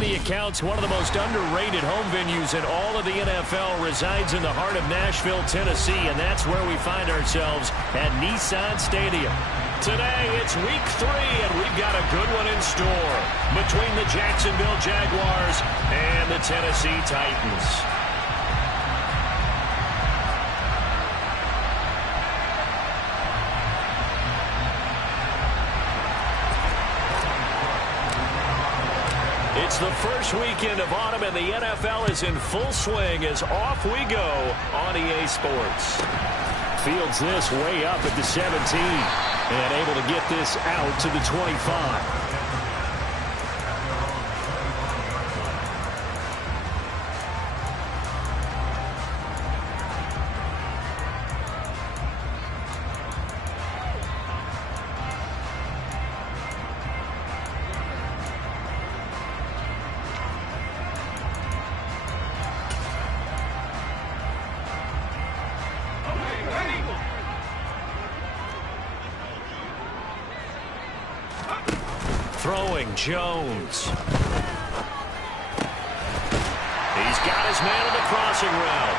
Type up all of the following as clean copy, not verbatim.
many accounts, one of the most underrated home venues in all of the NFL resides in the heart of Nashville, Tennessee, and that's where we find ourselves at Nissan Stadium. Today, it's week 3, and we've got a good one in store between the Jacksonville Jaguars and the Tennessee Titans. It's the first weekend of autumn, and the NFL is in full swing as off we go on EA Sports. Fields this way up at the 17, and able to get this out to the 25. Throwing Jones. He's got his man in the crossing route.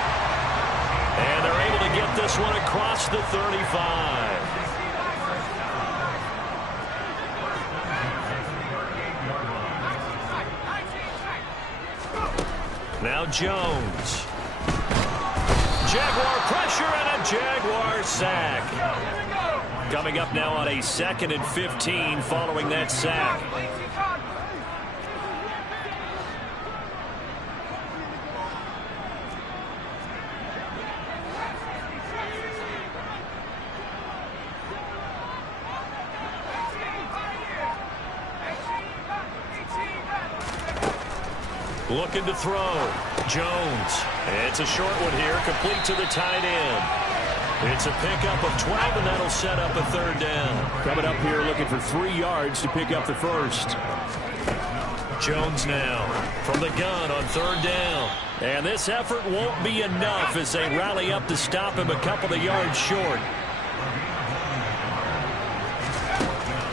And they're able to get this one across the 35. Now Jones. Jaguar pressure and a Jaguar sack. Coming up now on a 2nd and 15 following that sack. Looking to throw. Jones. It's a short one here, complete to the tight end. It's a pickup of 12, and that'll set up a 3rd down. Coming up here looking for 3 yards to pick up the first. Jones now from the gun on 3rd down. And this effort won't be enough as they rally up to stop him a couple of yards short.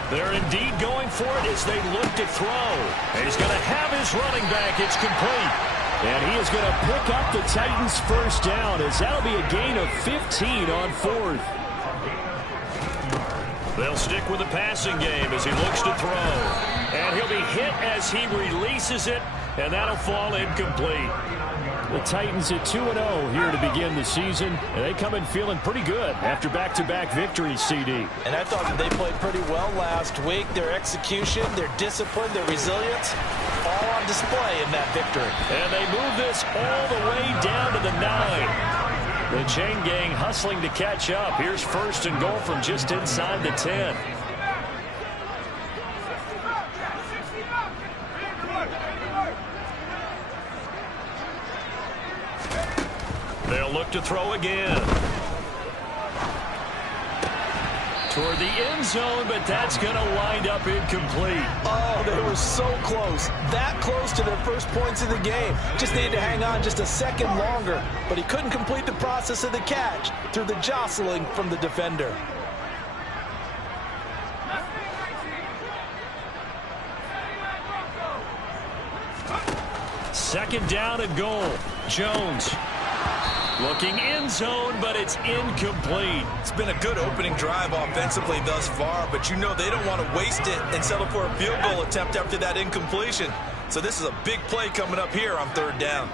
They're indeed going for it as they look to throw. And he's going to have his running back. It's complete. And he is going to pick up the Titans' first down as that'll be a gain of 15 on 4th. They'll stick with the passing game as he looks to throw. And he'll be hit as he releases it, and that'll fall incomplete. The Titans at 2-0 here to begin the season, and they come in feeling pretty good after back-to-back victories, CD. And I thought that they played pretty well last week. Their execution, their discipline, their resilience, all on display in that victory. And they move this all the way down to the 9. The chain gang hustling to catch up. Here's 1st and goal from just inside the 10. They'll look to throw again. Toward the end zone, but that's going to wind up incomplete. Oh, they were so close. That close to their first points of the game. Just needed to hang on just a second longer. But he couldn't complete the process of the catch through the jostling from the defender. Second down and goal. Jones. Looking end zone, but it's incomplete. It's been a good opening drive offensively thus far, but you know they don't want to waste it and settle for a field goal attempt after that incompletion. So this is a big play coming up here on 3rd down.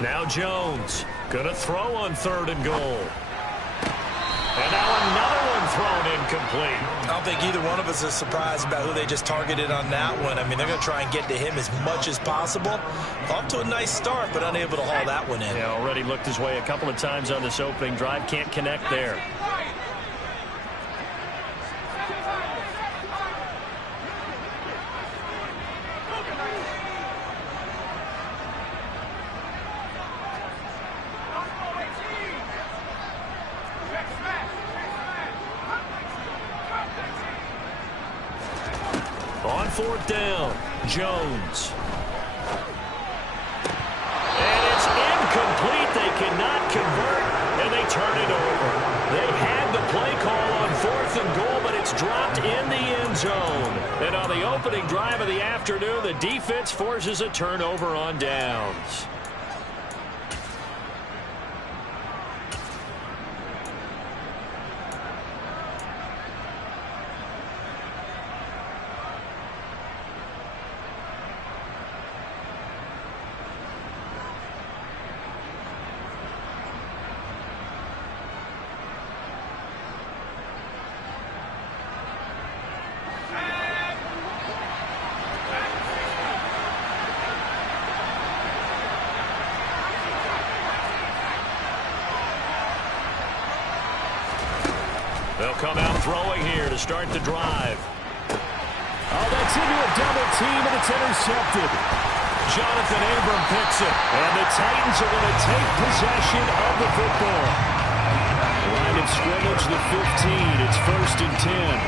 Now Jones gonna throw on 3rd and goal. And now another one thrown incomplete. I don't think either one of us is surprised about who they just targeted on that one. I mean, they're going to try and get to him as much as possible. Off to a nice start, but unable to haul that one in. Yeah, already looked his way a couple of times on this opening drive. Can't connect there. 4th down. Jones. And it's incomplete. They cannot convert, and they turn it over. They had the play call on 4th and goal, but it's dropped in the end zone. And on the opening drive of the afternoon, the defense forces a turnover on downs. They'll come out throwing here to start the drive. Oh, that's into a double team, and it's intercepted. Jonathan Abram picks it. And the Titans are going to take possession of the football. Line of scrimmage, the 15. It's 1st and 10.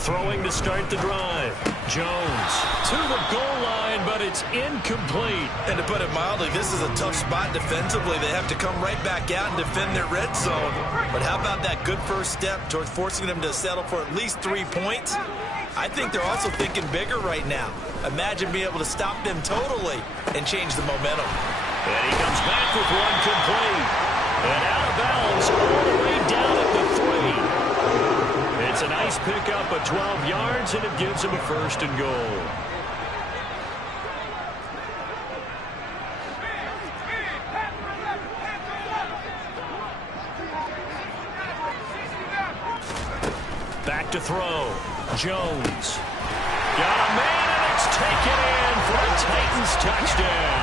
Throwing to start the drive. Jones to the goal line, but it's incomplete. And to put it mildly, this is a tough spot defensively. They have to come right back out and defend their red zone. But how about that good first step towards forcing them to settle for at least 3 points? I think they're also thinking bigger right now. Imagine being able to stop them totally and change the momentum. And he comes back with one complete. And out of bounds all the way down at the 3. It's a nice pickup of 12 yards, and it gives him a 1st and goal. Back to throw. Jones. Got a man, and it's taken in for a Titans touchdown.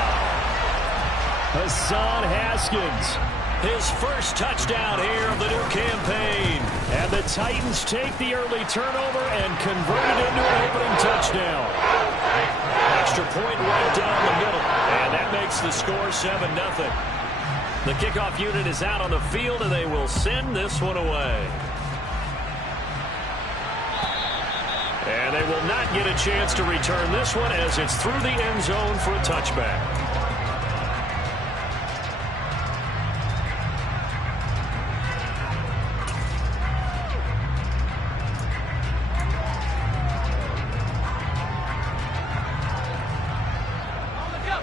Hassan Haskins. His first touchdown here of the new campaign. And the Titans take the early turnover and convert it into an opening touchdown. Extra point right down the middle. And that makes the score 7-0. The kickoff unit is out on the field, and they will send this one away. And they will not get a chance to return this one as it's through the end zone for a touchback.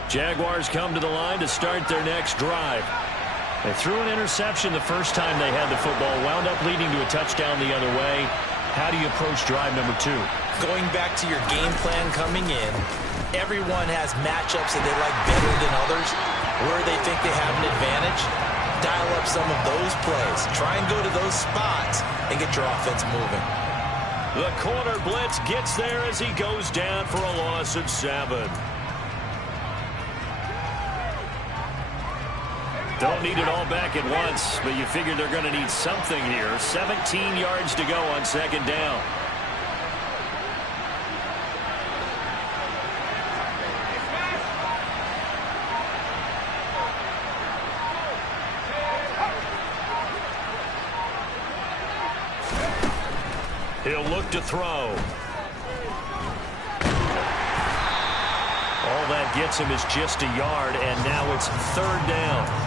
Jaguars come to the line to start their next drive. They threw an interception the first time they had the football, wound up leading to a touchdown the other way. How do you approach drive number 2? Going back to your game plan coming in, everyone has matchups that they like better than others, where they think they have an advantage. Dial up some of those plays. Try and go to those spots and get your offense moving. The corner blitz gets there as he goes down for a loss of 7. Don't need it all back at once, but you figure they're going to need something here. 17 yards to go on 2nd down. He'll look to throw. All that gets him is just a yard, and now it's 3rd down.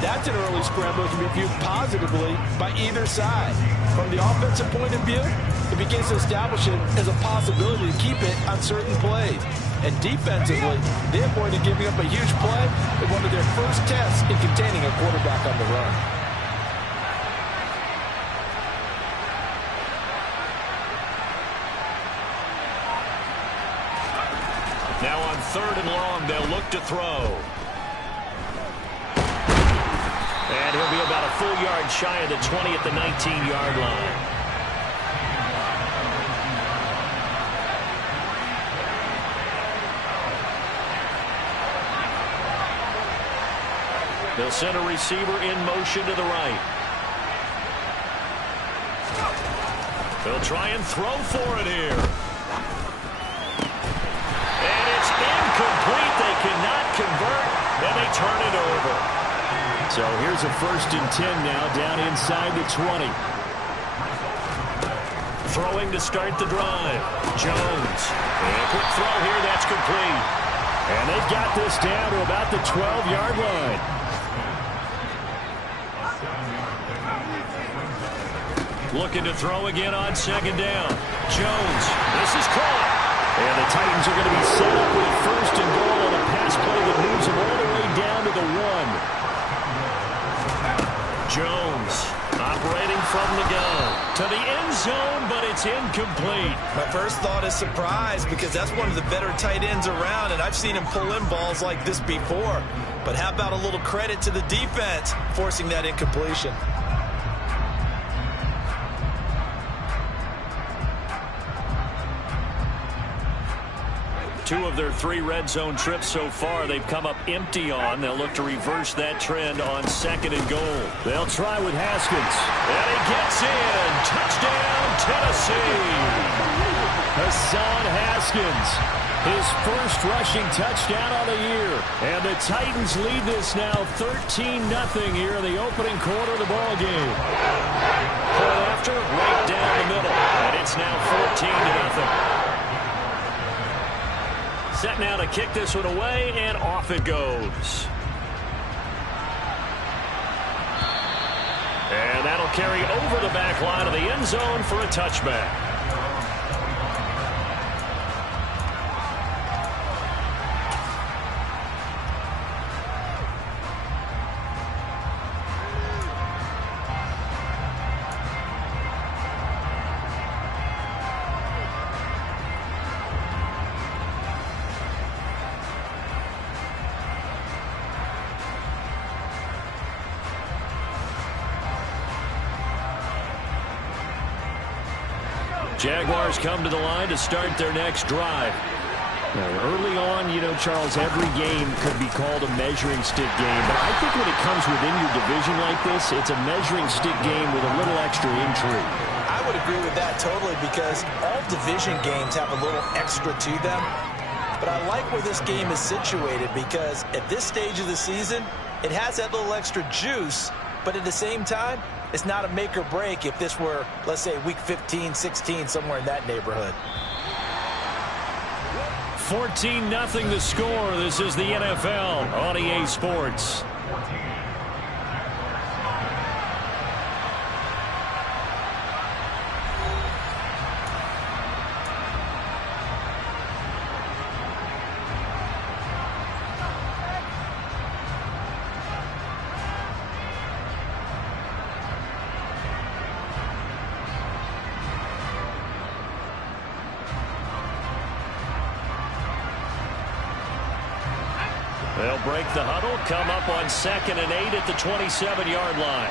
That's an early scramble that can be viewed positively by either side. From the offensive point of view, it begins to establish it as a possibility to keep it on certain plays. And defensively, they avoided giving up a huge play in one of their first tests in containing a quarterback on the run. Now on 3rd and long, they'll look to throw. And he'll be about a full yard shy of the 20 at the 19-yard line. They'll send a receiver in motion to the right. They'll try and throw for it here. And it's incomplete. They cannot convert, and they turn it over. So here's a 1st and 10 now, down inside the 20. Throwing to start the drive. Jones. And a quick throw here. That's complete. And they've got this down to about the 12-yard line. Looking to throw again on second down. Jones. This is caught. And the Titans are going to be set up with first and goal on a pass play that moves them all the way down to the 1. Jones operating from the gun to the end zone, but it's incomplete. My first thought is surprise because that's one of the better tight ends around, and I've seen him pull in balls like this before. But how about a little credit to the defense forcing that incompletion? Two of their 3 red zone trips so far they've come up empty on. They'll look to reverse that trend on second and goal. They'll try with Haskins. And he gets in. Touchdown, Tennessee. Hassan Haskins, his first rushing touchdown of the year. And the Titans lead this now 13-0 here in the opening quarter of the ball game. Point after, right down the middle. And it's now 14-0. Set now to kick this one away, and off it goes. And that'll carry over the back line of the end zone for a touchback. Jaguars come to the line to start their next drive. Now, early on, you know, Charles, every game could be called a measuring stick game. But I think when it comes within your division like this, it's a measuring stick game with a little extra intrigue. I would agree with that totally because all division games have a little extra to them. But I like where this game is situated because at this stage of the season, it has that little extra juice. But at the same time, it's not a make or break if this were, let's say, week 15, 16, somewhere in that neighborhood. 14-0 the score. This is the NFL on EA Sports. They'll break the huddle, come up on 2nd and 8 at the 27-yard line.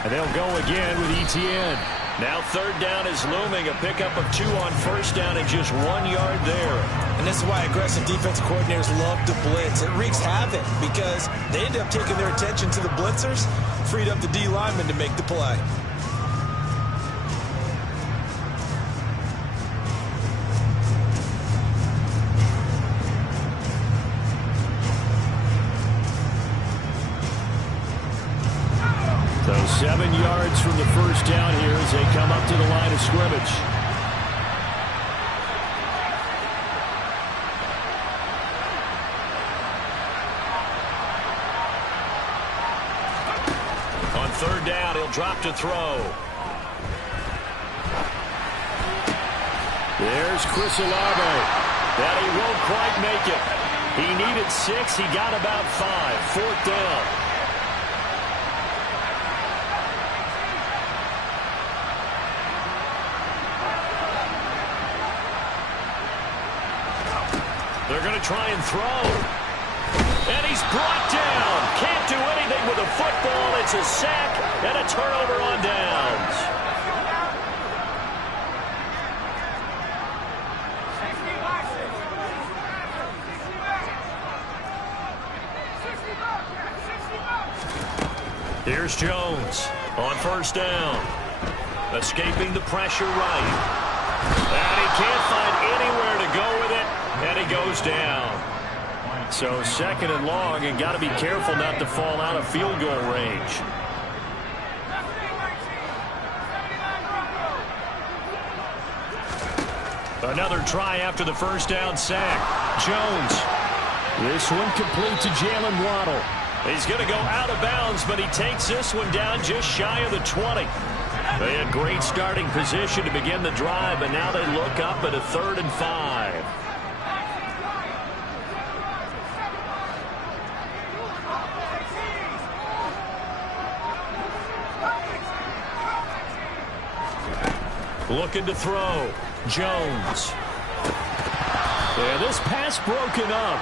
And they'll go again with Etienne. Now 3rd down is looming. A pickup of 2 on 1st down and just 1 yard there. And this is why aggressive defensive coordinators love to blitz. It wreaks havoc because they end up taking their attention to the blitzers, freed up the D lineman to make the play. So 7 yards from the first down here as they come up to the line of scrimmage. On 3rd down, he'll drop to throw. There's Chris Olave. That he won't quite make it. He needed 6. He got about 5. 4th down. They're going to try and throw. And he's brought down. Can't do anything with a football. It's a sack and a turnover on downs. Here's Jones on 1st down. Escaping the pressure right. And he can't find anywhere to go with it. And he goes down. So second and long, and got to be careful not to fall out of field goal range. Another try after the first down sack. Jones. This one complete to Jalen Waddle. He's going to go out of bounds, but he takes this one down just shy of the 20. They had great starting position to begin the drive, but now they look up at a 3rd and 5. Looking to throw. Jones. Yeah, this pass broken up.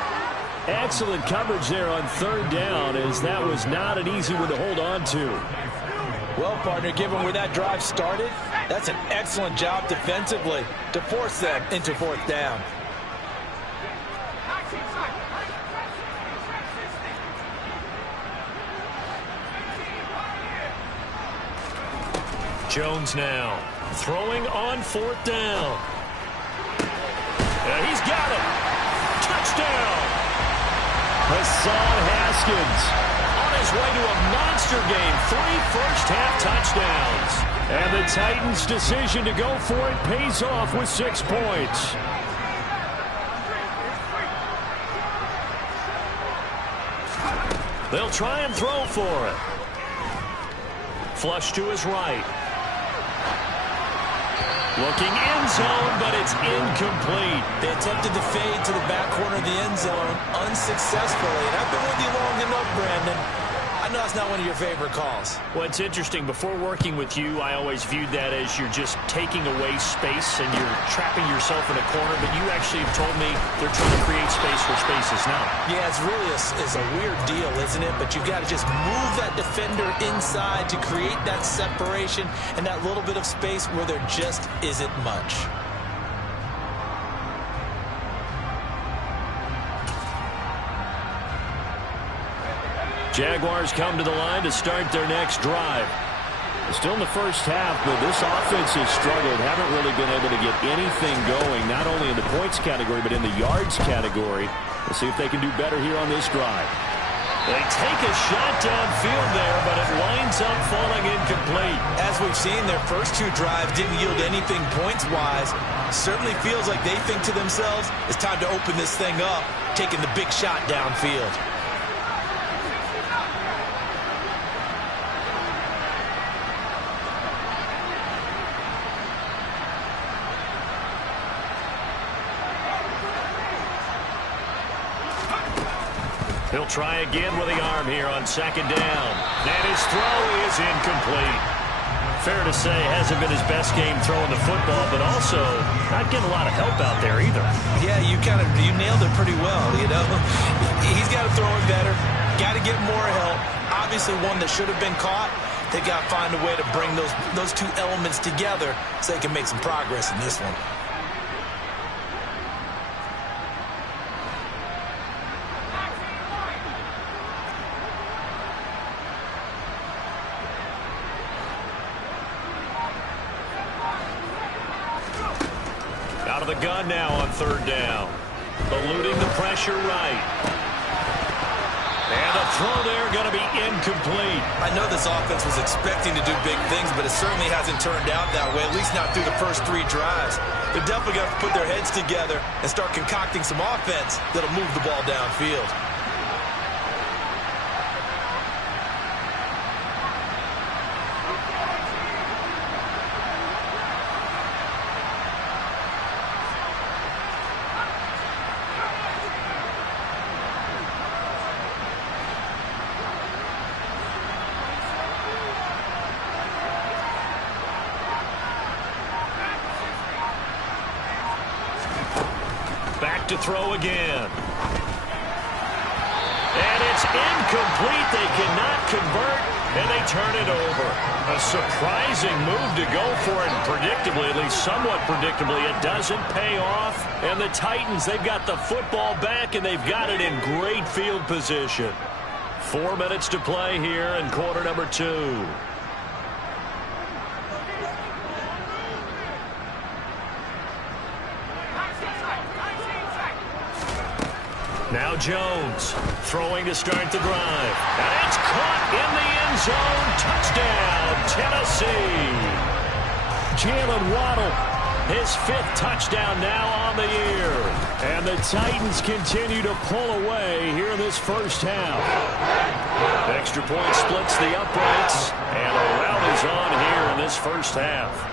Excellent coverage there on 3rd down, as that was not an easy one to hold on to. Well, partner, given where that drive started, that's an excellent job defensively to force them into 4th down. Jones now throwing on 4th down. He's got it. Touchdown. Hassan Haskins on his way to a monster game. 3 first-half touchdowns. And the Titans' decision to go for it pays off with 6 points. They'll try and throw for it. Flush to his right. Looking end zone, but it's incomplete. They attempted to fade to the back corner of the end zone unsuccessfully. And I've been with you long enough, Brandon. I know it's not one of your favorite calls. Well, it's interesting. Before working with you, I always viewed that as you're just taking away space and you're trapping yourself in a corner. But you actually have told me they're trying to create space where space is not. Yeah, it's really a weird deal, isn't it? But you've got to just move that defender inside to create that separation and that little bit of space where there just isn't much. Jaguars come to the line to start their next drive. Still in the first half, but this offense has struggled. Haven't really been able to get anything going, not only in the points category, but in the yards category. We'll see if they can do better here on this drive. They take a shot downfield there, but it winds up falling incomplete. As we've seen, their first 2 drives didn't yield anything points-wise. Certainly feels like they think to themselves, it's time to open this thing up, taking the big shot downfield. He'll try again with the arm here on 2nd down. And his throw is incomplete. Fair to say, hasn't been his best game throwing the football, but also not getting a lot of help out there either. Yeah, you nailed it pretty well, you know. He's got to throw it better. Got to get more help. Obviously one that should have been caught. They got to find a way to bring those 2 elements together so they can make some progress in this one. Out of the gun now on 3rd down. Eluding the pressure right. And the throw there going to be incomplete. I know this offense was expecting to do big things, but it certainly hasn't turned out that way, at least not through the first 3 drives. They're definitely going to put their heads together and start concocting some offense that'll move the ball downfield. Back to throw again. And it's incomplete. They cannot convert, and they turn it over. A surprising move to go for it, and predictably, at least somewhat predictably, it doesn't pay off. And the Titans, they've got the football back, and they've got it in great field position. 4 minutes to play here in quarter number 2. Now Jones throwing to start the drive. And it's caught in the end zone. Touchdown, Tennessee. Jalen Waddle, his 5th touchdown now on the year. And the Titans continue to pull away here in this first half. Extra point splits the uprights. And a rout is on here in this first half.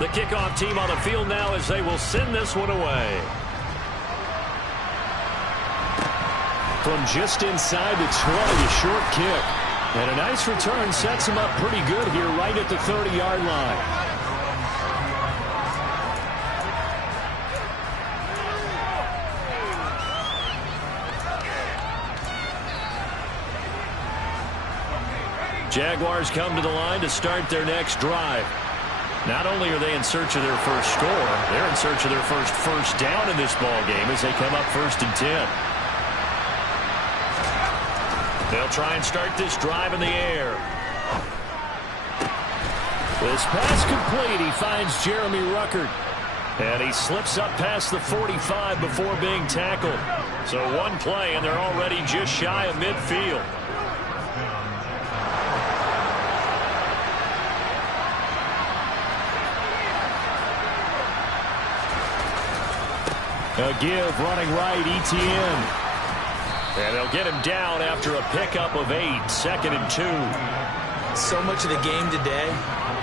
The kickoff team on the field now as they will send this one away. From just inside the 20, a short kick. And a nice return sets him up pretty good here right at the 30-yard line. Jaguars come to the line to start their next drive. Not only are they in search of their first score, they're in search of their first down in this ball game as they come up 1st and 10. They'll try and start this drive in the air. This pass complete. He finds Jeremy Ruckert. And he slips up past the 45 before being tackled. So one play, and they're already just shy of midfield. A give running right, ETN. And they'll get him down after a pickup of 8, 2nd and 2. So much of the game today,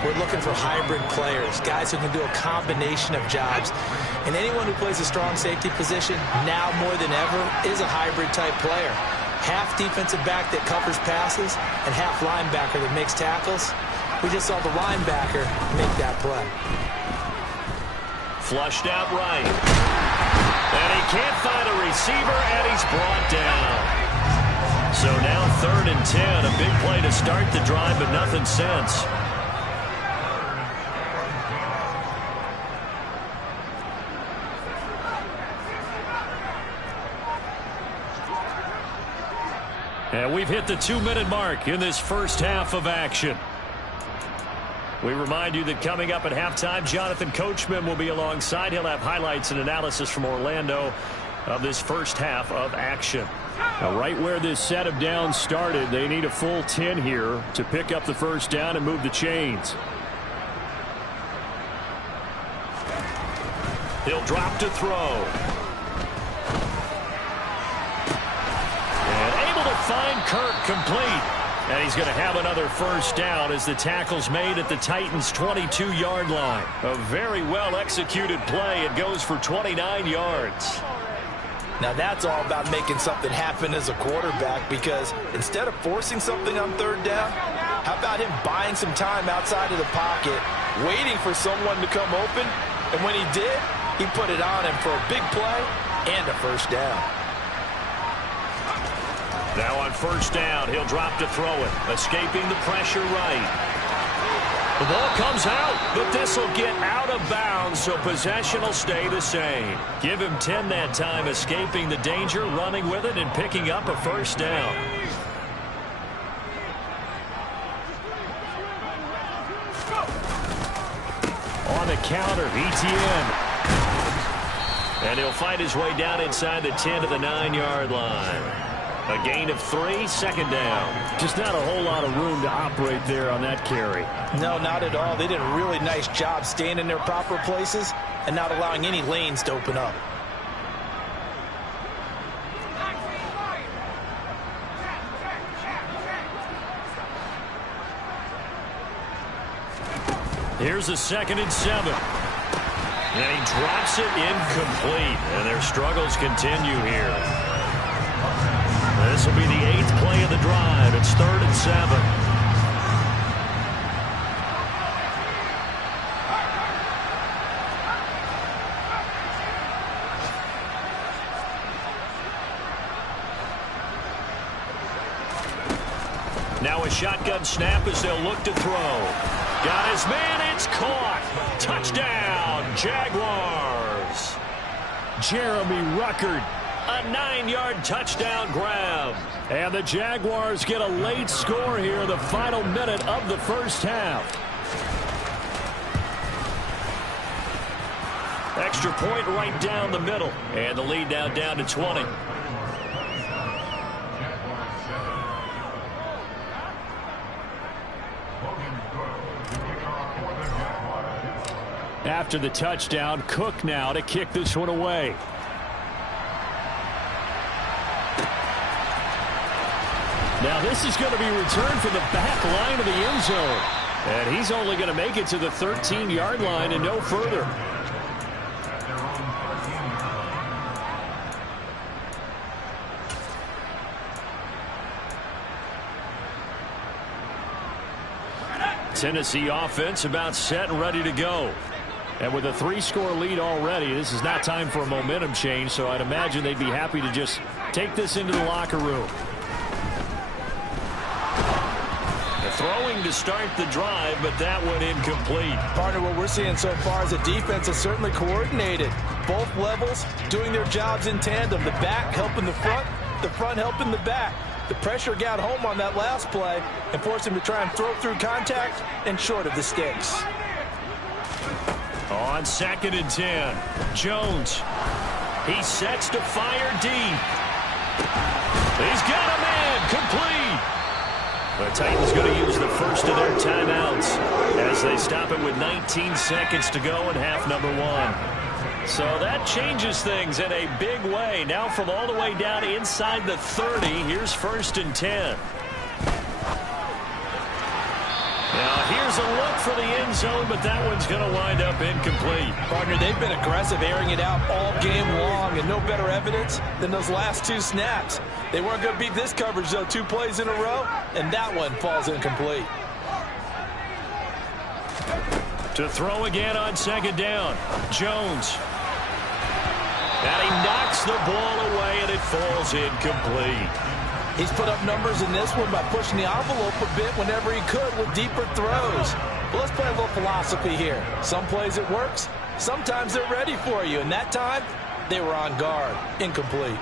we're looking for hybrid players, guys who can do a combination of jobs. And anyone who plays a strong safety position, now more than ever, is a hybrid type player. Half defensive back that covers passes and half linebacker that makes tackles. We just saw the linebacker make that play. Flushed out right. And he can't find a receiver, and he's brought down. So now 3rd and 10. A big play to start the drive, but nothing since. And we've hit the 2-minute mark in this first half of action. We remind you that coming up at halftime, Jonathan Coachman will be alongside. He'll have highlights and analysis from Orlando of this first half of action. Now, right where this set of downs started, they need a full 10 here to pick up the first down and move the chains. He'll drop to throw. And able to find Kirk complete. And he's going to have another first down as the tackle's made at the Titans' 22-yard line. A very well-executed play. It goes for 29 yards. Now that's all about making something happen as a quarterback, because instead of forcing something on 3rd down, how about him buying some time outside of the pocket, waiting for someone to come open, and when he did, he put it on him for a big play and a first down. Now on first down, he'll drop to throw it, escaping the pressure right. The ball comes out, but this will get out of bounds, so possession will stay the same. Give him 10 that time, escaping the danger, running with it, and picking up a first down. On the counter, ETN. And he'll find his way down inside the 10 to the 9-yard line. A gain of 3, 2nd down. Just not a whole lot of room to operate there on that carry. No, not at all. They did a really nice job staying in their proper places and not allowing any lanes to open up. Here's a 2nd and 7. And he drops it incomplete. And their struggles continue here. This will be the 8th play of the drive. It's 3rd and 7. Now a shotgun snap as they'll look to throw. Got his man. It's caught. Touchdown, Jaguars. Jeremy Ruckert. A 9-yard touchdown grab. And the Jaguars get a late score here in the final minute of the first half. extra point right down the middle. And the lead now down to 20. After the touchdown, Cook now to kick this one away. Now this is going to be returned from the back line of the end zone. And he's only going to make it to the 13-yard line and no further. Tennessee offense about set and ready to go. And with a 3-score lead already, this is not time for a momentum change, so I'd imagine they'd be happy to just take this into the locker room. Throwing to start the drive, but that one incomplete. Partner, what we're seeing so far is the defense is certainly coordinated. Both levels doing their jobs in tandem. The back helping the front helping the back. The pressure got home on that last play and forced him to try and throw through contact and short of the sticks. On 2nd and 10, Jones. He sets to fire deep. He's got a man complete. The Titans going to use the first of their timeouts as they stop it with 19 seconds to go in half number 1. So that changes things in a big way. Now from all the way down inside the 30, here's 1st and 10. Now here's a look for the end zone, but that one's going to wind up incomplete. Partner, they've been aggressive, airing it out all game long, and no better evidence than those last 2 snaps. They weren't going to beat this coverage, though, 2 plays in a row, and that one falls incomplete. To throw again on 2nd down, Jones. And he knocks the ball away, and it falls incomplete. He's put up numbers in this one by pushing the envelope a bit whenever he could with deeper throws. But let's play a little philosophy here. Some plays it works, sometimes they're ready for you, and that time they were on guard. Incomplete.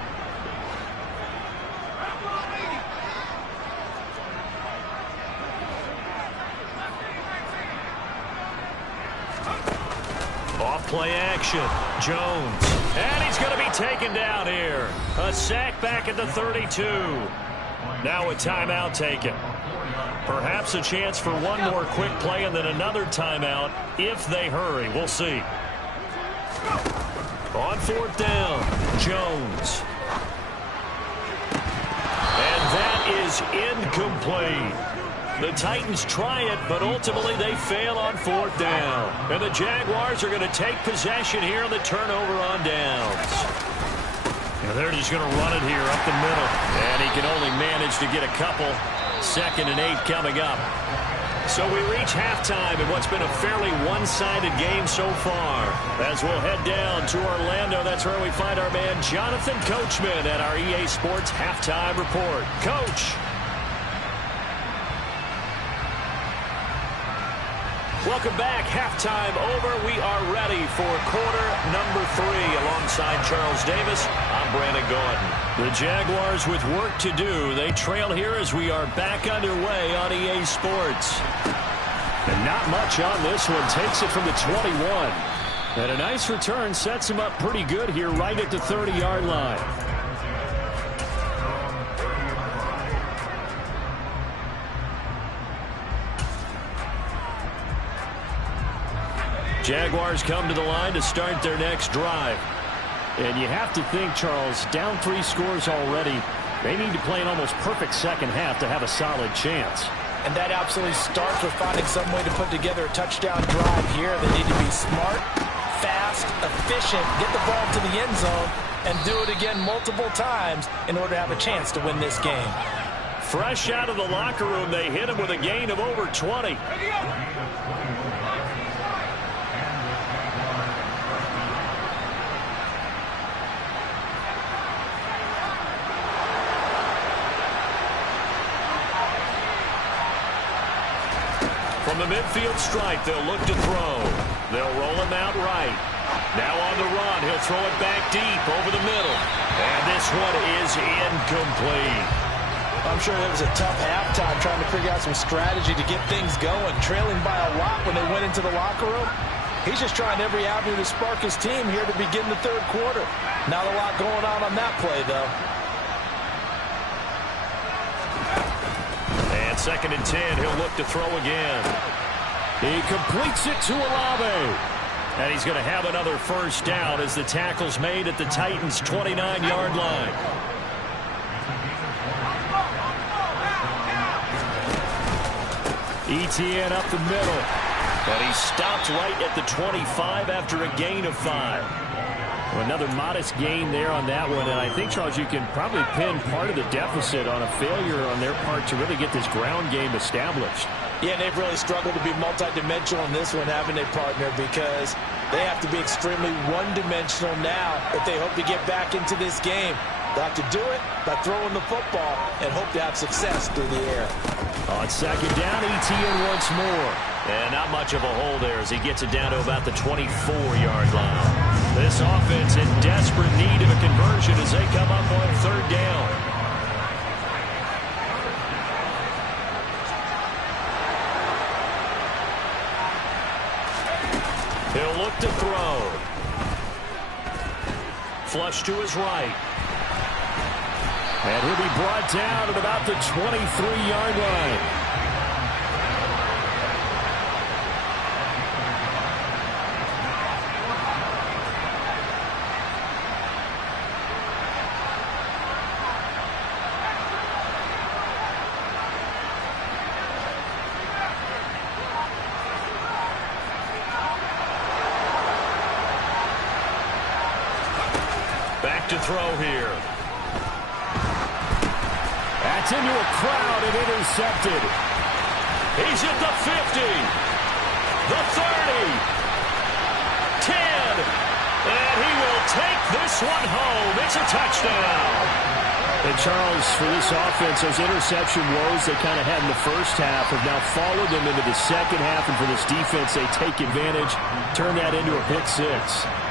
Off play action, Jones. And he's going to be taken down here. A sack back at the 32. Now a timeout taken. Perhaps a chance for one more quick play and then another timeout if they hurry. We'll see. On 4th down, Jones. And that is incomplete. The Titans try it, but ultimately they fail on 4th down. And the Jaguars are going to take possession here on the turnover on downs. And they're just going to run it here up the middle. And he can only manage to get a couple. 2nd and 8 coming up. So we reach halftime in what's been a fairly one-sided game so far. As we'll head down to Orlando, that's where we find our man Jonathan Coachman at our EA Sports Halftime Report. Coach. Welcome back. Halftime over. We are ready for quarter number 3. Alongside Charles Davis, I'm Brandon Gaudin. The Jaguars with work to do. They trail here as we are back underway on EA Sports. And not much on this one. Takes it from the 21. And a nice return sets him up pretty good here right at the 30-yard line. Jaguars come to the line to start their next drive. And you have to think, Charles, down 3 scores already. They need to play an almost perfect second half to have a solid chance. And that absolutely starts with finding some way to put together a touchdown drive here. They need to be smart, fast, efficient, get the ball to the end zone, and do it again multiple times in order to have a chance to win this game. Fresh out of the locker room, they hit him with a gain of over 20. From the midfield stripe, they'll look to throw. They'll roll him out right. Now on the run, he'll throw it back deep over the middle. And this one is incomplete. I'm sure it was a tough halftime trying to figure out some strategy to get things going. Trailing by a lot when they went into the locker room. He's just trying every avenue to spark his team here to begin the third quarter. Not a lot going on that play, though. And 2nd and 10, he'll look to throw again. He completes it to Olave. And he's going to have another first down as the tackle's made at the Titans' 29-yard line. ETN up the middle. And he stopped right at the 25 after a gain of 5. Well, another modest gain there on that one. And I think, Charles, you can probably pin part of the deficit on a failure on their part to really get this ground game established. Yeah, and they've really struggled to be multidimensional in this one, haven't they, partner? Because they have to be extremely one-dimensional now if they hope to get back into this game. They'll have to do it by throwing the football and hope to have success through the air. On 2nd down, ETN once more. And not much of a hole there as he gets it down to about the 24-yard line. This offense in desperate need of a conversion as they come up on 3rd down. He'll look to throw. Flush to his right. And he'll be brought down at about the 23-yard line. Back to throw here. That's into a crowd and intercepted. He's at the 50, the 30, 10, and he will take this one home. It's a touchdown. And Charles, for this offense, those interception woes they kind of had in the first half have now followed them into the second half, and for this defense, they take advantage, turn that into a pick 6.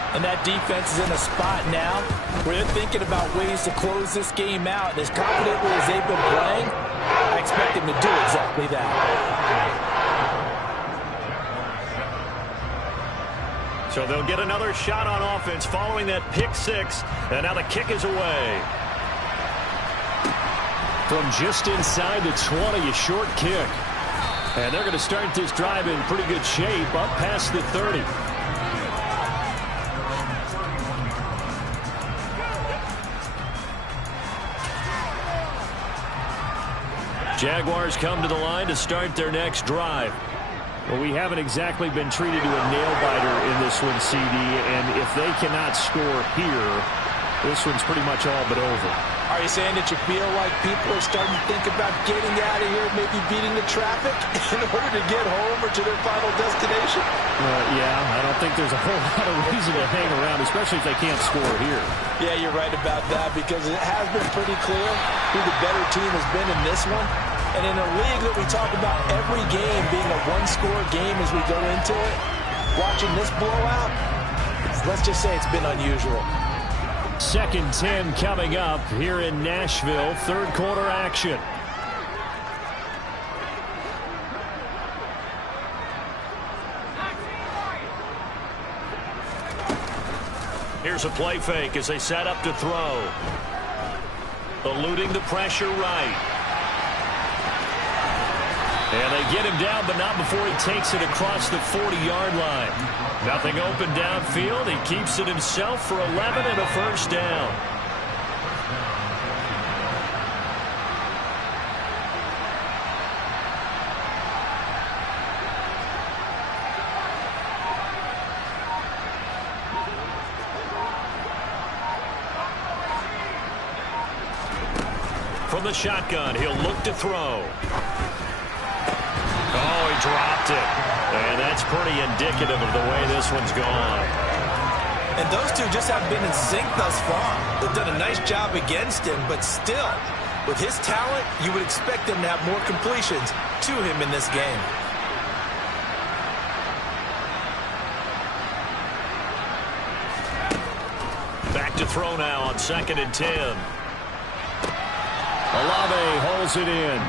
And that defense is in a spot now where they're thinking about ways to close this game out. And as confidently as they've been playing, I expect them to do exactly that. So they'll get another shot on offense following that pick 6. And now the kick is away. From just inside the 20, a short kick. And they're going to start this drive in pretty good shape up past the 30. Jaguars come to the line to start their next drive. Well, we haven't exactly been treated to a nail-biter in this one, CD, and if they cannot score here, this one's pretty much all but over. Are you saying that you feel like people are starting to think about getting out of here, maybe beating the traffic in order to get home or to their final destination? Yeah, I don't think there's a whole lot of reason to hang around, especially if they can't score here. Yeah, you're right about that because it has been pretty clear who the better team has been in this one. And in a league that we talk about every game being a one-score game as we go into it, watching this blowout, let's just say it's been unusual. 2nd 10 coming up here in Nashville. 3rd quarter action. Here's a play fake as they set up to throw. Eluding the pressure right. And they get him down, but not before he takes it across the 40-yard line. Nothing open downfield. He keeps it himself for 11 and a first down. From the shotgun, he'll look to throw. Oh, he dropped it. And that's pretty indicative of the way this one's gone. And those two just haven't been in sync thus far. They've done a nice job against him, but still, with his talent, you would expect him to have more completions to him in this game. Back to throw now on 2nd and 10. Olave holds it in.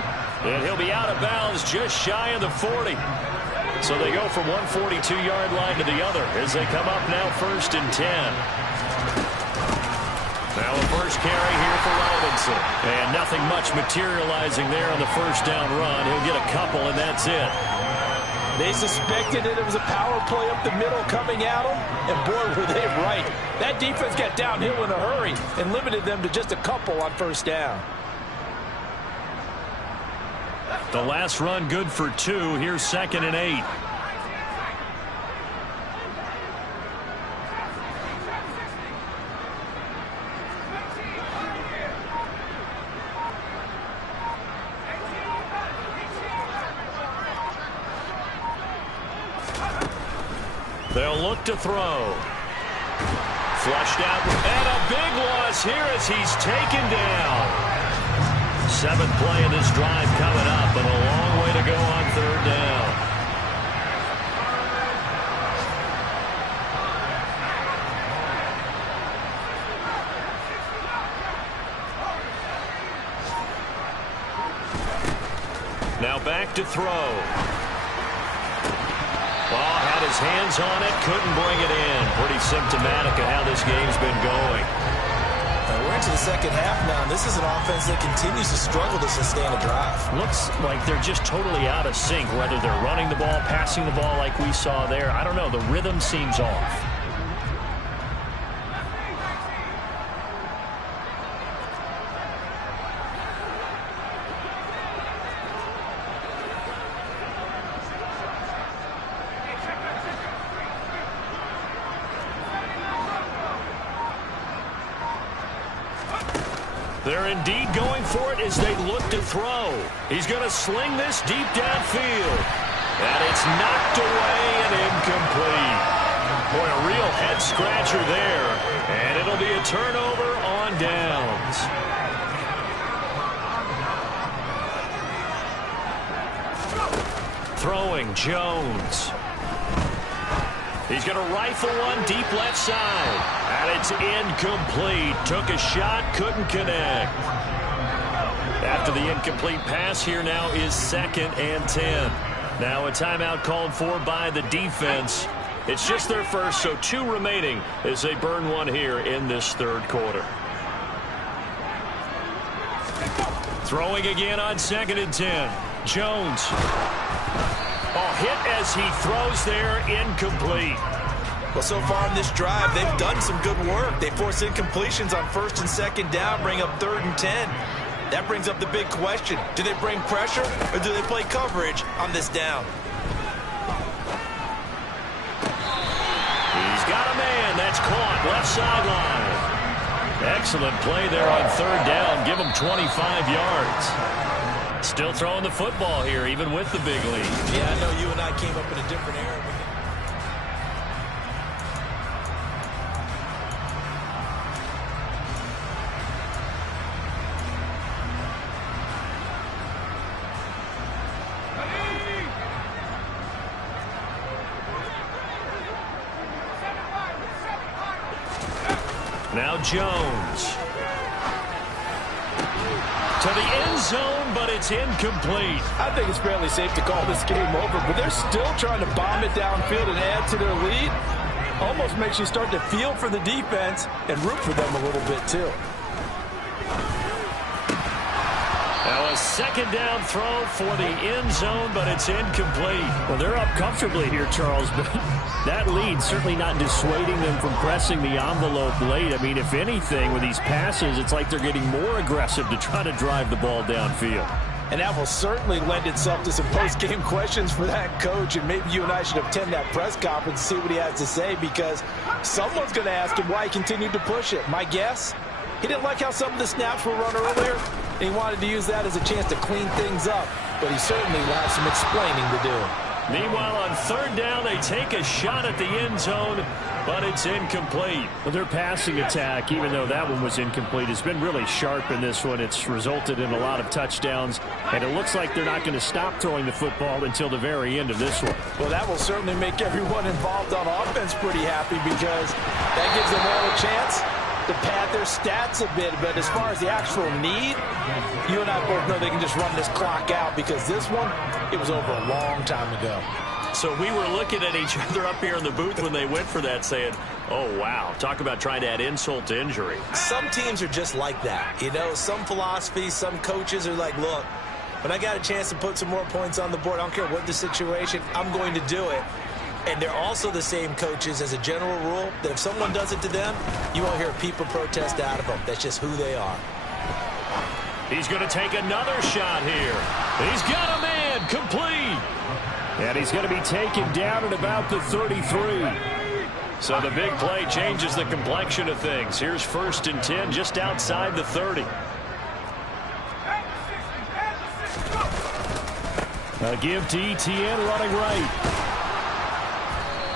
And he'll be out of bounds just shy of the 40. So they go from one 42-yard line to the other as they come up now 1st and 10. Now a first carry here for Robinson. And nothing much materializing there on the first down run. He'll get a couple, and that's it. They suspected that it was a power play up the middle coming at them, and boy, were they right. That defense got downhill in a hurry and limited them to just a couple on first down. The last run good for 2. Here's 2nd and 8. They'll look to throw. Flushed out, and a big loss here as he's taken down. 7th play of this drive coming up, and a long way to go on 3rd down. Now back to throw. Had his hands on it, couldn't bring it in. Pretty symptomatic of how this game's been going. We're into the second half now, and this is an offense that continues to struggle to sustain a drive. Looks like they're just totally out of sync, whether they're running the ball, passing the ball like we saw there. I don't know. The rhythm seems off. They're indeed going for it as they look to throw. He's going to sling this deep downfield. And it's knocked away and incomplete. Boy, a real head-scratcher there. And it'll be a turnover on downs. Throwing Jones. He's going to rifle one deep left side. And it's incomplete. Took a shot, couldn't connect. After the incomplete pass, here now is 2nd and 10. Now a timeout called for by the defense. It's just their first, so 2 remaining as they burn one here in this 3rd quarter. Throwing again on 2nd and 10. Jones. Oh, hit as he throws there, incomplete. Well, so far in this drive, they've done some good work. They force incompletions on 1st and 2nd down, bring up 3rd and 10. That brings up the big question. Do they bring pressure or do they play coverage on this down? He's got a man. That's caught. Left sideline. Excellent play there on 3rd down. Give him 25 yards. Still throwing the football here, even with the big lead. Yeah, I know you and I came up in a different era. Now Jones. To the end zone, but it's incomplete. I think it's fairly safe to call this game over, but they're still trying to bomb it downfield and add to their lead. Almost makes you start to feel for the defense and root for them a little bit, too. Now a 2nd down throw for the end zone, but it's incomplete. Well, they're up comfortably here, Charles, but that lead certainly not dissuading them from pressing the envelope late. I mean, if anything, with these passes, it's like they're getting more aggressive to try to drive the ball downfield. And that will certainly lend itself to some post-game questions for that coach, and maybe you and I should attend that press conference and see what he has to say, because someone's going to ask him why he continued to push it. My guess, he didn't like how some of the snaps were run earlier, and he wanted to use that as a chance to clean things up, but he certainly will have some explaining to do. Meanwhile, on 3rd down, they take a shot at the end zone, but it's incomplete. Well, their passing attack, even though that one was incomplete, has been really sharp in this one. It's resulted in a lot of touchdowns, and it looks like they're not going to stop throwing the football until the very end of this one. Well, that will certainly make everyone involved on offense pretty happy, because that gives them all a chance to pad their stats a bit. But as far as the actual need, you and I both know they can just run this clock out, because this one, it was over a long time ago. So we were looking at each other up here in the booth when they went for that saying, oh, wow, talk about trying to add insult to injury. Some teams are just like that. You know, some philosophies, some coaches are like, look, when I got a chance to put some more points on the board, I don't care what the situation, I'm going to do it. And they're also the same coaches as a general rule that if someone does it to them, you won't hear people protest out of them. That's just who they are. He's going to take another shot here. He's got a man complete. And he's going to be taken down at about the 33. So the big play changes the complexion of things. Here's 1st and 10 just outside the 30. A give to Etienne running right.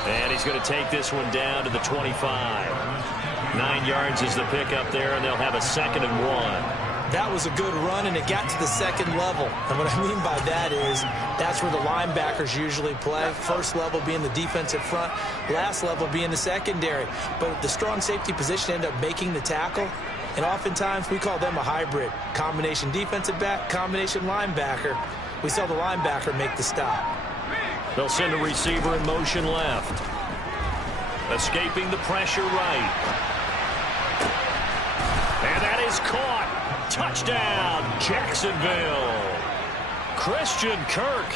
And he's going to take this one down to the 25. 9 yards is the pickup there, and they'll have a 2nd and 1. That was a good run, and it got to the 2nd level. And what I mean by that is that's where the linebackers usually play. First level being the defensive front, last level being the secondary. But the strong safety position ended up making the tackle. And oftentimes we call them a hybrid. Combination defensive back, combination linebacker. We saw the linebacker make the stop. They'll send a receiver in motion left. Escaping the pressure right. And that is caught. Touchdown, Jacksonville. Christian Kirk.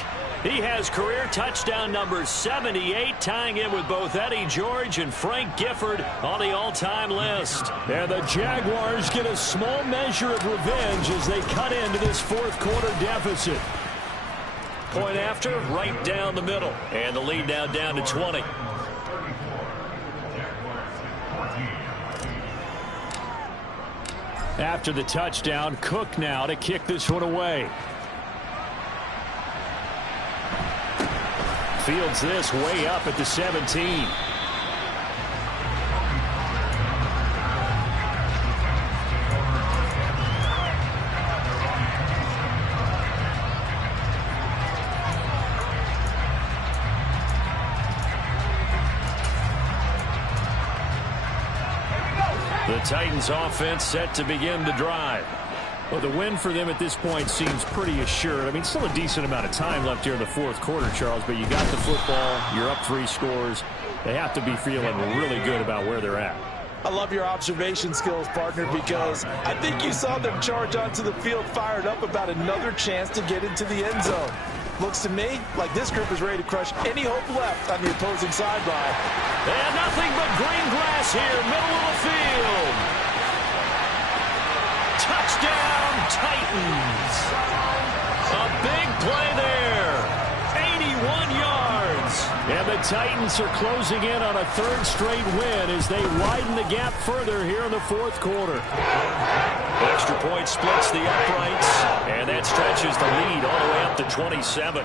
He has career touchdown number 78, tying in with both Eddie George and Frank Gifford on the all-time list. And the Jaguars get a small measure of revenge as they cut into this 4th quarter deficit. Point after, right down the middle. And the lead now down to 20. After the touchdown, Cook now to kick this one away. Fields this way up at the 17. The Titans offense set to begin the drive. Well, the win for them at this point seems pretty assured. I mean, still a decent amount of time left here in the 4th quarter, Charles, but you got the football, you're up 3 scores. They have to be feeling really good about where they're at. I love your observation skills, partner, because I think you saw them charge onto the field fired up about another chance to get into the end zone. Looks to me like this group is ready to crush any hope left on the opposing sideline. And nothing but green grass here, middle of the field. Touchdown, Titans. A big play there. 81 yards. And the Titans are closing in on a 3rd straight win as they widen the gap further here in the 4th quarter. Extra point splits the uprights, and that stretches the lead all the way up to 27.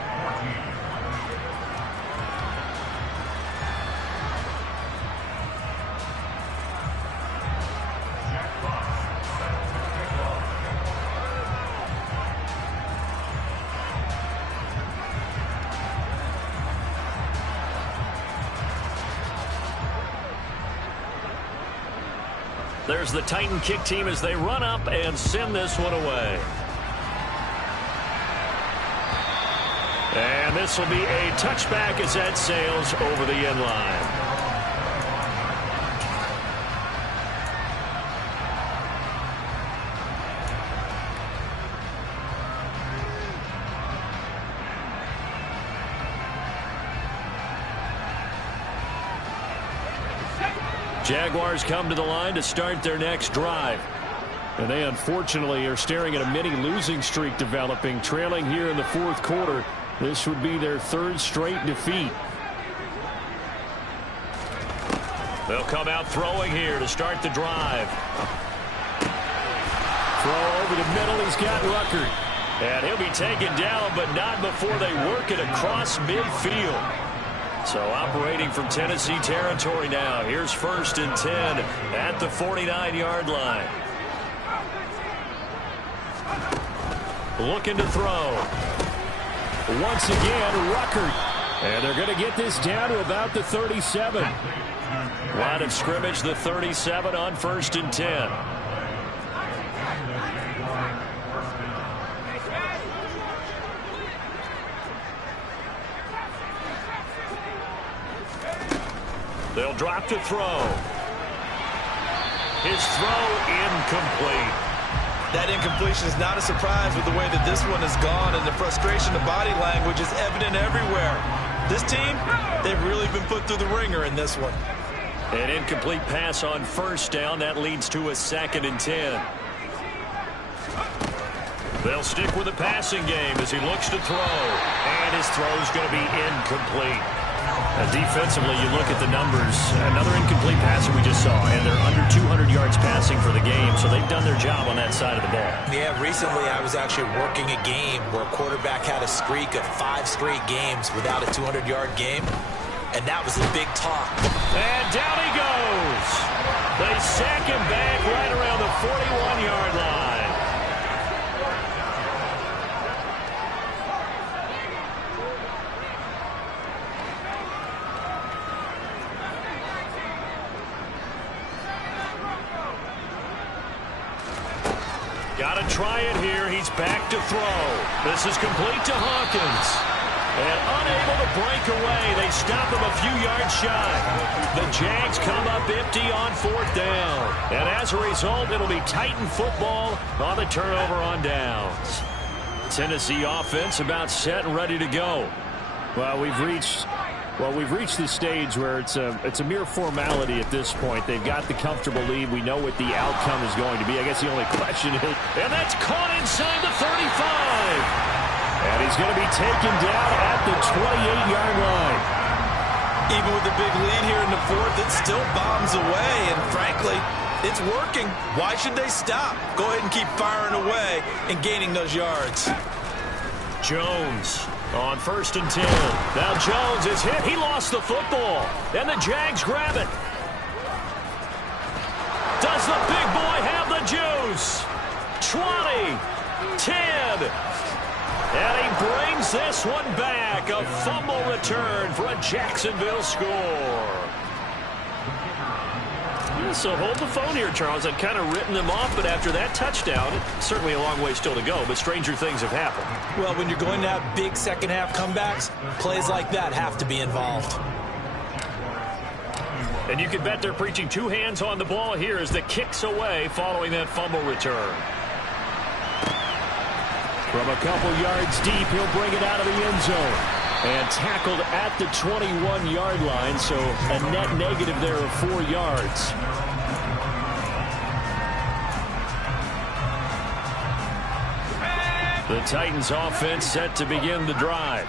There's the Titan kick team as they run up and send this one away. And this will be a touchback as that sails over the end line. Jaguars come to the line to start their next drive. And they unfortunately are staring at a mini losing streak developing, trailing here in the 4th quarter. This would be their 3rd straight defeat. They'll come out throwing here to start the drive. Throw over the middle. He's got Ruckert. And he'll be taken down, but not before they work it across midfield. So operating from Tennessee territory now. Here's 1st and 10 at the 49-yard line. Looking to throw. Once again, Ruckert. And they're going to get this down to about the 37. Line of scrimmage, the 37 on 1st and 10. They'll drop to throw. His throw incomplete. That incompletion is not a surprise with the way that this one has gone, and the frustration, the body language is evident everywhere. This team, they've really been put through the ringer in this one. An incomplete pass on first down. That leads to a 2nd and 10. They'll stick with the passing game as he looks to throw. And his throw's going to be incomplete. Defensively, you look at the numbers. Another incomplete pass that we just saw, and they're under 200 yards passing for the game, so they've done their job on that side of the ball. Yeah, recently I was actually working a game where a quarterback had a streak of 5 straight games without a 200-yard game, and that was a big talk. And down he goes. They sack him back right around the 41-yard line. Got to try it here. He's back to throw. This is complete to Hawkins. And unable to break away. They stop him a few yards shy. The Jags come up empty on 4th down. And as a result, it'll be Titan football on the turnover on downs. Tennessee offense about set and ready to go. Well, we've reached the stage where it's a mere formality at this point. They've got the comfortable lead. We know what the outcome is going to be. I guess the only question is, and that's caught inside the 35. And he's going to be taken down at the 28-yard line. Even with the big lead here in the 4th, it still bombs away, and frankly, it's working. Why should they stop? Go ahead and keep firing away and gaining those yards. Jones on 1st and 10. Now Jones is hit. He lost the football. And the Jags grab it. Does the big boy have the juice? 20, 10. And he brings this one back. A fumble return for a Jacksonville score. So hold the phone here, Charles. I've kind of written them off, but after that touchdown, certainly a long way still to go, but stranger things have happened. Well, when you're going to have big second-half comebacks, plays like that have to be involved. And you can bet they're preaching 2 hands on the ball here as the kick's away following that fumble return. From a couple yards deep, he'll bring it out of the end zone. And tackled at the 21-yard line, so a net negative there of 4 yards. The Titans offense set to begin the drive.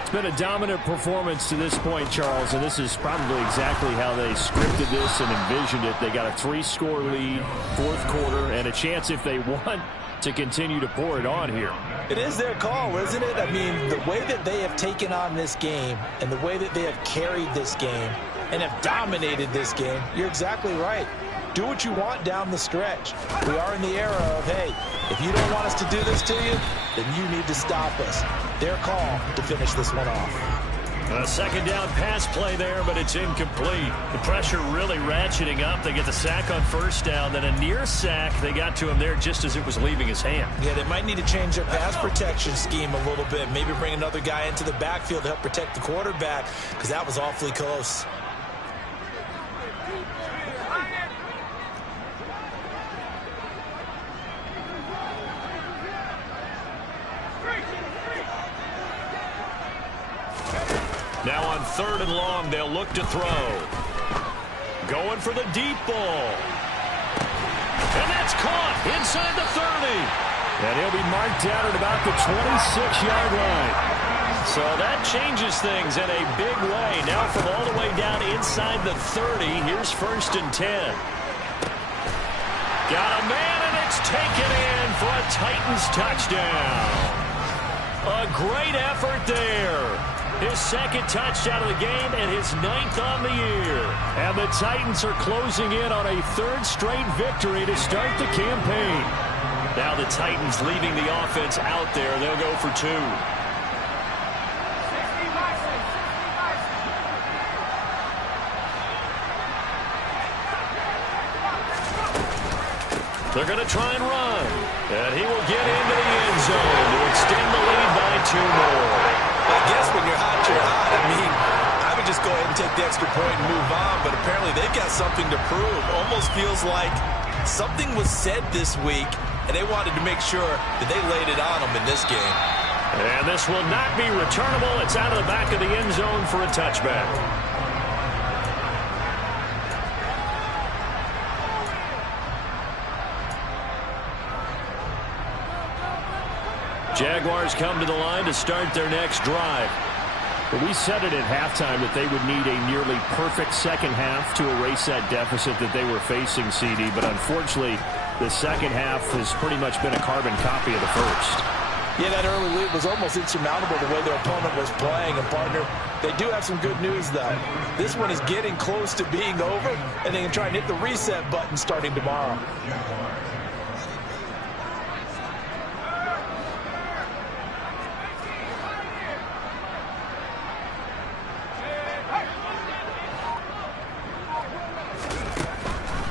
It's been a dominant performance to this point, Charles, and this is probably exactly how they scripted this and envisioned it. They got a 3-score lead, 4th quarter, and a chance if they want to continue to pour it on here. It is their call, isn't it? I mean, the way that they have taken on this game and the way that they have carried this game and have dominated this game, you're exactly right. Do what you want down the stretch. We are in the era of, hey, if you don't want us to do this to you, then you need to stop us. Their call to finish this one off. A 2nd down pass play there, but it's incomplete. The pressure really ratcheting up. They get the sack on 1st down, then a near sack. They got to him there just as it was leaving his hand. Yeah, they might need to change their pass protection scheme a little bit. Maybe bring another guy into the backfield to help protect the quarterback, because that was awfully close. Now on 3rd and long, they'll look to throw. Going for the deep ball. And that's caught inside the 30. And he'll be marked out at about the 26-yard line. So that changes things in a big way. Now from all the way down inside the 30, here's 1st and 10. Got a man, and it's taken in for a Titans touchdown. A great effort there. His 2nd touchdown of the game and his 9th on the year. And the Titans are closing in on a 3rd straight victory to start the campaign. Now the Titans leaving the offense out there. They'll go for 2. They're going to try and run. And he will get into the end zone to extend the lead by 2 more. I guess when you're hot, you're hot. I mean, I would would just go ahead and take the extra point and move on, but apparently they've got something to prove. Almost feels like something was said this week, and they wanted to make sure that they laid it on them in this game. And this will not be returnable. It's out of the back of the end zone for a touchback. Jaguars come to the line to start their next drive. We said it at halftime that they would need a nearly perfect second half to erase that deficit that they were facing, CD. But unfortunately, the second half has pretty much been a carbon copy of the first. Yeah, that early lead was almost insurmountable the way their opponent was playing. And, partner, they do have some good news, though. This one is getting close to being over, and they can try and hit the reset button starting tomorrow.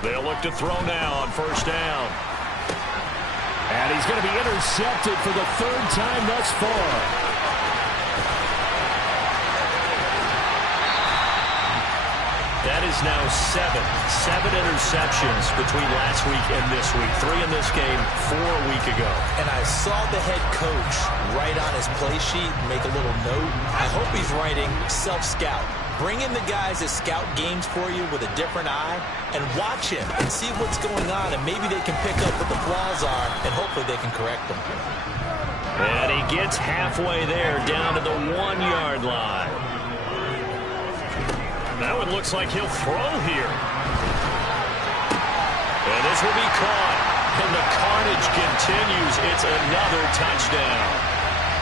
They'll look to throw now on first down. And he's going to be intercepted for the third time thus far. That is now seven interceptions between last week and this week. 3 in this game, 4 a week ago. And I saw the head coach write on his play sheet and make a little note. I hope he's writing self-scout. Bring in the guys that scout games for you with a different eye and watch him and see what's going on, and maybe they can pick up what the flaws are, and hopefully they can correct them. And he gets halfway there, down to the 1-yard line. That one looks like he'll throw here. And this will be caught. And the carnage continues. It's another touchdown.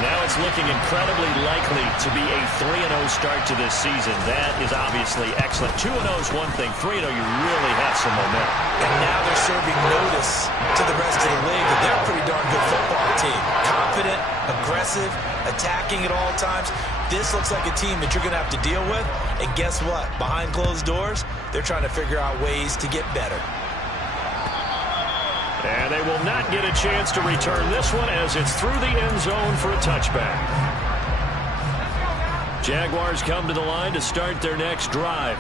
Now it's looking incredibly likely to be a 3-0 start to this season. That is obviously excellent. 2-0 is one thing. 3-0, you really have some momentum. And now they're serving notice to the rest of the league that they're a pretty darn good football team. Confident, aggressive, attacking at all times. This looks like a team that you're going to have to deal with. And guess what? Behind closed doors, they're trying to figure out ways to get better. And they will not get a chance to return this one as it's through the end zone for a touchback. Jaguars come to the line to start their next drive.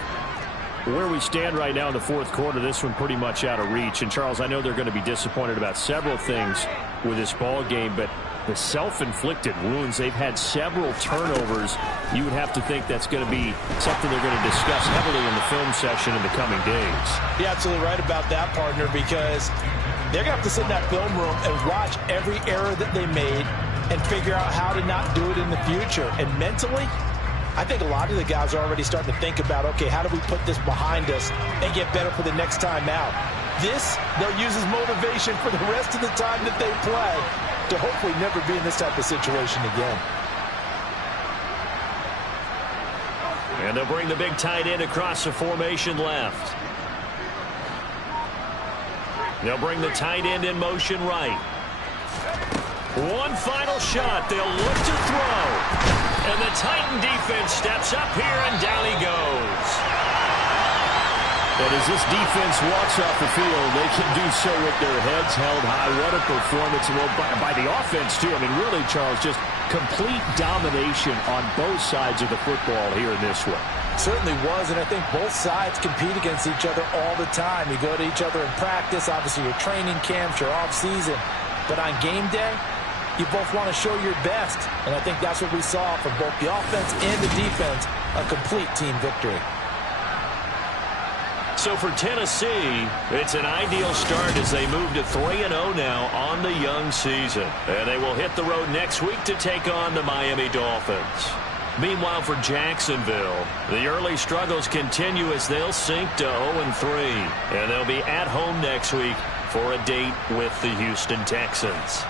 Where we stand right now in the fourth quarter, this one pretty much out of reach. And, Charles, I know they're going to be disappointed about several things with this ball game, but the self-inflicted wounds, they've had several turnovers. You would have to think that's going to be something they're going to discuss heavily in the film session in the coming days. You're absolutely right about that, partner, because they're going to have to sit in that film room and watch every error that they made and figure out how to not do it in the future. And mentally, I think a lot of the guys are already starting to think about, okay, how do we put this behind us and get better for the next time out? This, they'll use as motivation for the rest of the time that they play to hopefully never be in this type of situation again. And they'll bring the big tight end across the formation left. They'll bring the tight end in motion right. One final shot. They'll look to throw. And the Titan defense steps up here, and down he goes. And as this defense walks off the field, they can do so with their heads held high. What a performance. Well, by the offense, too. I mean, really, Charles, just complete domination on both sides of the football here in this one. Certainly was, and I think both sides compete against each other all the time. You go to each other in practice, obviously your training camps, your off-season. But on game day, you both want to show your best. And I think that's what we saw from both the offense and the defense, a complete team victory. So for Tennessee, it's an ideal start as they move to 3-0 now on the young season. And they will hit the road next week to take on the Miami Dolphins. Meanwhile, for Jacksonville, the early struggles continue as they'll sink to 0-3. And they'll be at home next week for a date with the Houston Texans.